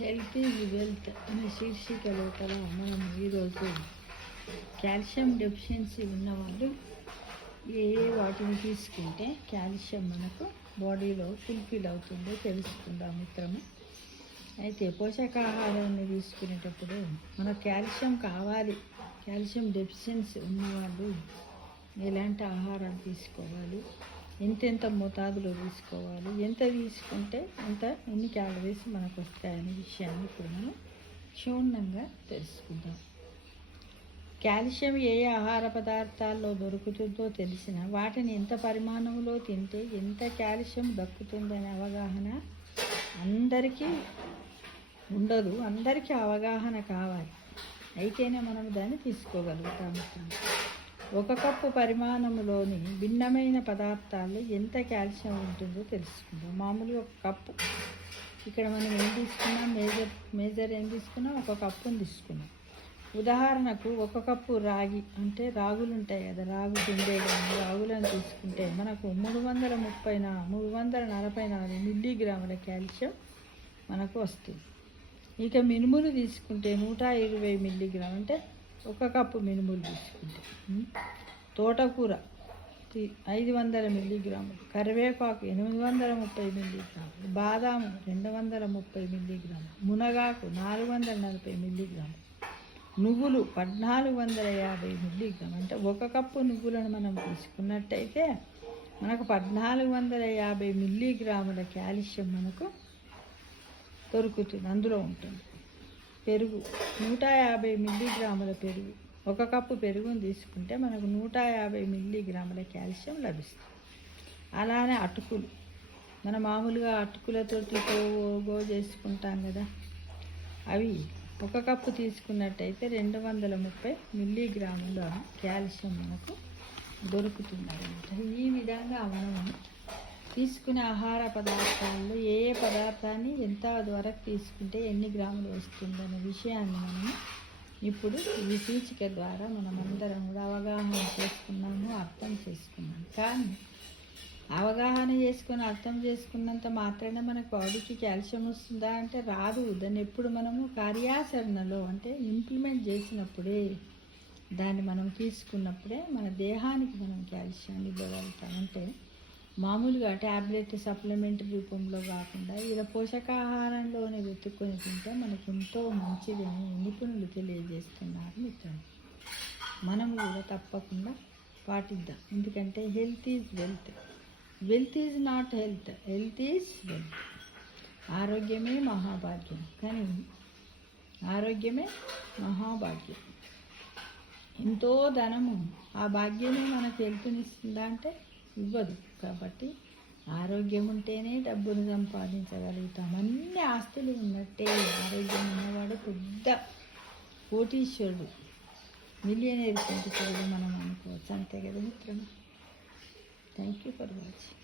Health is wealth అనే శీర్షిక లోపల మనం ఈరోజు కాల్షియం డెఫిషియన్సీ ఉన్నవాళ్ళు ఏ వాటిని తీసుకుంటే కాల్షియం మనకు బాడీలో ఫుల్ఫిల్ అవుతుందో తెలుసుకుందాం మిత్రము. అయితే పోషకాహారాన్ని తీసుకునేటప్పుడు మనకు కాల్షియం కావాలి, కాల్షియం డెఫిషియన్సీ ఉన్నవాళ్ళు ఎలాంటి ఆహారం తీసుకోవాలి, ఎంతెంత మోతాదులో తీసుకోవాలి, ఎంత తీసుకుంటే ఎన్ని క్యాలరీస్ మనకు వస్తాయనే విషయాన్ని ఇప్పుడు మనం క్షుణ్ణంగా తెలుసుకుందాం. కాల్షియం ఏ ఆహార పదార్థాల్లో దొరుకుతుందో తెలిసిన వాటిని ఎంత పరిమాణంలో తింటే ఎంత కాల్షియం దక్కుతుందనే అవగాహన అందరికీ ఉండదు. అందరికీ అవగాహన కావాలి, అయితేనే మనం దాన్ని తీసుకోగలుగుతాం. ఒక కప్పు పరిమాణంలోని భిన్నమైన పదార్థాల్లో ఎంత కాల్షియం ఉంటుందో తెలుసుకుందాం. మామూలుగా ఒక కప్పు, ఇక్కడ మనం ఏం తీసుకున్నాం, మేజర్ ఏం తీసుకున్నాం, ఒక కప్పుని తీసుకున్నాం. ఉదాహరణకు ఒక కప్పు రాగి, అంటే రాగులు ఉంటాయి కదా, రాగు పిండే కానీ రాగులను తీసుకుంటే మనకు 344 మిల్లీగ్రాముల కాల్షియం మనకు వస్తుంది. ఇక మినుములు తీసుకుంటే 120 మిల్లీగ్రామ్, అంటే ఒక కప్పు మినుములు తీసుకుంటే. తోటకూర 500 మిల్లీగ్రాములు, కరివేపాకు 830 మిల్లీగ్రాములు, బాదాము 230 మిల్లీగ్రాములు, మునగాకు 440 మిల్లీగ్రాములు, నువ్వులు 1450 మిల్లీగ్రాములు. అంటే ఒక కప్పు నువ్వులను మనం తీసుకున్నట్టయితే మనకు 1450 మిల్లీగ్రాముల కాల్షియం మనకు దొరుకుతుంది, అందులో ఉంటుంది. పెరుగు 150 మిల్లీగ్రాముల పెరుగు, ఒక కప్పు పెరుగుని తీసుకుంటే మనకు 150 మిల్లీగ్రాముల కాల్షియం లభిస్తుంది. అలానే అటుకులు, మన మామూలుగా అటుకులతోటి గో చేసుకుంటాం కదా, అవి ఒక కప్పు తీసుకున్నట్టయితే 230 మిల్లీగ్రాముల కాల్షియం మనకు దొరుకుతుంది. ఈ విధంగా మనం తీసుకునే ఆహార పదార్థాల్లో ఏ పదార్థాన్ని ఎంత వరకు తీసుకుంటే ఎన్ని గ్రాములు వస్తుందనే విషయాన్ని మనం ఇప్పుడు ఈ శీర్షిక ద్వారా మనమందరం కూడా అవగాహన చేసుకున్నాము, అర్థం చేసుకున్నాము. కానీ అవగాహన చేసుకొని అర్థం చేసుకున్నంత మాత్రాన మనకు బాడీకి కాల్షియం వస్తుందా అంటే రాదు. దాన్ని ఎప్పుడు మనము కార్యాచరణలో, అంటే ఇంప్లిమెంట్ చేసినప్పుడే, దాన్ని మనం తీసుకున్నప్పుడే మన దేహానికి మనం కాల్షియాన్ని ఇవ్వగలుగుతాం. అంటే మామూలుగా ట్యాబ్లెట్ సప్లిమెంట్ రూపంలో కాకుండా ఇలా పోషకాహారంలోనే వెతుక్కొని తింటే మనకు ఎంతో మంచిది అని నిపుణులు తెలియజేస్తున్నారు మిత్రులు. మనం కూడా తప్పకుండా పాటిద్దాం. ఎందుకంటే health is wealth, wealth is not health, health is wealth. ఆరోగ్యమే మహాభాగ్యం, కానీ ఆరోగ్యమే మహాభాగ్యం. ఎంతో ధనము, ఆ భాగ్యమే మనకు హెల్త్నిస్తుందా అంటే ఇవ్వదు. కాబట్టి ఆరోగ్యం ఉంటేనే డబ్బును సంపాదించగలుగుతాం. అన్ని ఆస్తులు ఉన్నట్టే ఆరోగ్యం ఉన్నవాడు పెద్ద కోటీశ్వరుడు, మిలియనీర్ కోటీశ్వరుడు మనం అనుకోవచ్చు. అంతే కదా మిత్రమా. Thank you for watching.